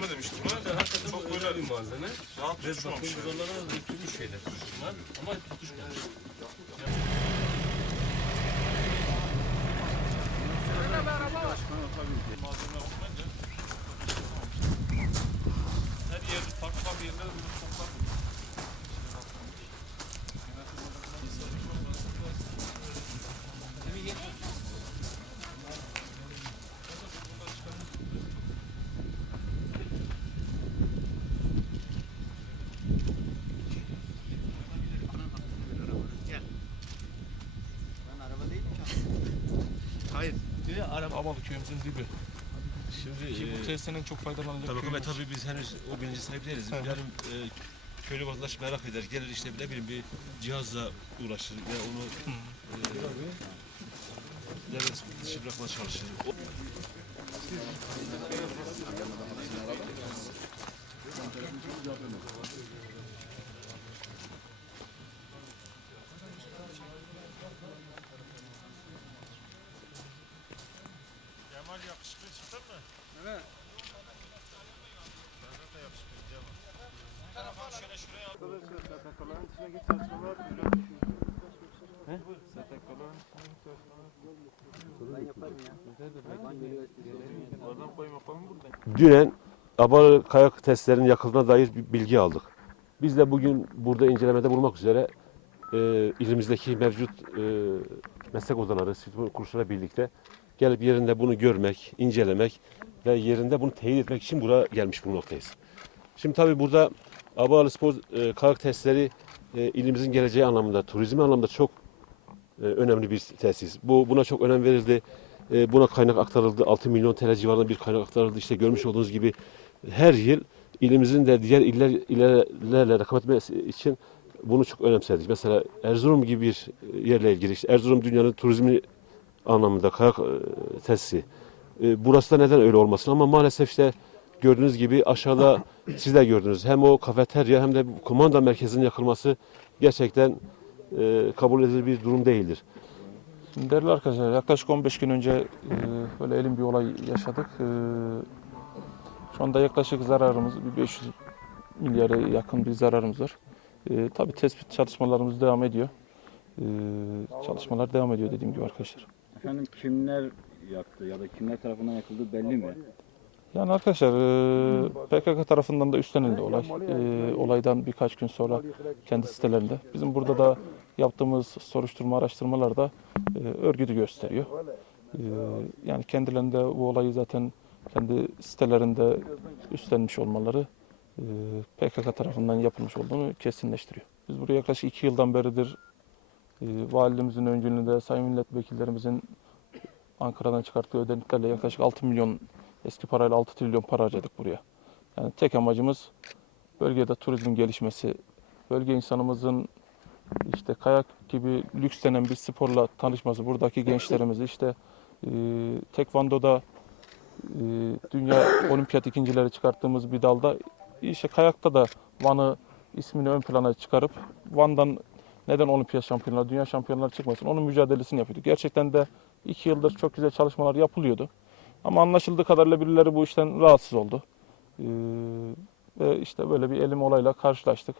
malzeme demiştim. Ben çok böyle bir malzeme. Rahat tutuşmamış. Buralara dökülmüş şeyler bunlar ama tutuşmamış. Malzeme olmayınca her yerde farklı yerlere bunu toplar. Hayır. Amalı köyümüzün dibi. Şimdi bu tesisten çok faydalanacak köyümüz. Tabii biz henüz o bilinci sahip değiliz. Evet. Yarın köylü vatandaş merak eder. Gelir işte ne bileyim bir cihazla uğraşır ve onu devlet dışı bırakmaya çalışır. Kemal yakışıklı çıktın mı? Evet. Ben zaten yakışıklıyım Cemal. Bu tarafa şöyle şuraya al. STK'ların içindeki çalışmalar ben yaparım ya. Oradan koyma falan burada. Dünen Abalı kayak testlerinin yakıldığına dair bir bilgi aldık. Biz de bugün burada incelemede bulmak üzere ilimizdeki mevcut meslek odaları, spor kurslarıyla birlikte gelip yerinde bunu görmek, incelemek ve yerinde bunu teyit etmek için buraya gelmiş bu noktayız. Şimdi tabii burada Abalı spor kayak testleri ilimizin geleceği anlamında, turizmi anlamda çok önemli bir tesis. Buna çok önem verildi. Buna kaynak aktarıldı. 6 milyon TL civarında bir kaynak aktarıldı. İşte görmüş olduğunuz gibi her yıl ilimizin de diğer illerle rekabet etmesi için bunu çok önemsedik. Mesela Erzurum gibi bir yerle ilgili, işte Erzurum dünyanın turizmi anlamında kayak tesisi. Burası da neden öyle olmasın ama maalesef işte gördüğünüz gibi aşağıda siz de gördünüz. Hem o kafeterya hem de bu kumanda merkezinin yakılması gerçekten kabul edilir bir durum değildir. Değerli arkadaşlar, yaklaşık 15 gün önce böyle elim bir olay yaşadık. Şu anda yaklaşık zararımız 500 milyara yakın bir zararımız var. Tabii tespit çalışmalarımız devam ediyor. Çalışmalar devam ediyor dediğim gibi arkadaşlar. Efendim kimler yaktı ya da kimler tarafından yakıldığı belli mi? Yani arkadaşlar PKK tarafından da üstlenildi olay. Olaydan birkaç gün sonra kendi sitelerinde. Bizim burada da yaptığımız soruşturma araştırmalar da örgütü gösteriyor. Yani kendilerinde bu olayı zaten kendi sitelerinde üstlenmiş olmaları PKK tarafından yapılmış olduğunu kesinleştiriyor. Biz buraya yaklaşık 2 yıldan beridir validemizin öncülüğünde sayın milletvekillerimizin Ankara'dan çıkarttığı ödeneklerle yaklaşık 6 milyon eski parayla 6 trilyon para harcadık buraya. Yani tek amacımız bölgede turizmin gelişmesi, bölge insanımızın işte kayak gibi lüks denen bir sporla tanışması, buradaki gençlerimizi işte tekvandoda dünya olimpiyat ikincileri çıkarttığımız bir dalda işte kayakta da Van'ı ismini ön plana çıkarıp Van'dan neden olimpiyat şampiyonları, dünya şampiyonları çıkmasın onun mücadelesini yapıyorduk. Gerçekten de 2 yıldır çok güzel çalışmalar yapılıyordu. Ama anlaşıldığı kadarıyla birileri bu işten rahatsız oldu. Ve işte böyle bir elim olayla karşılaştık.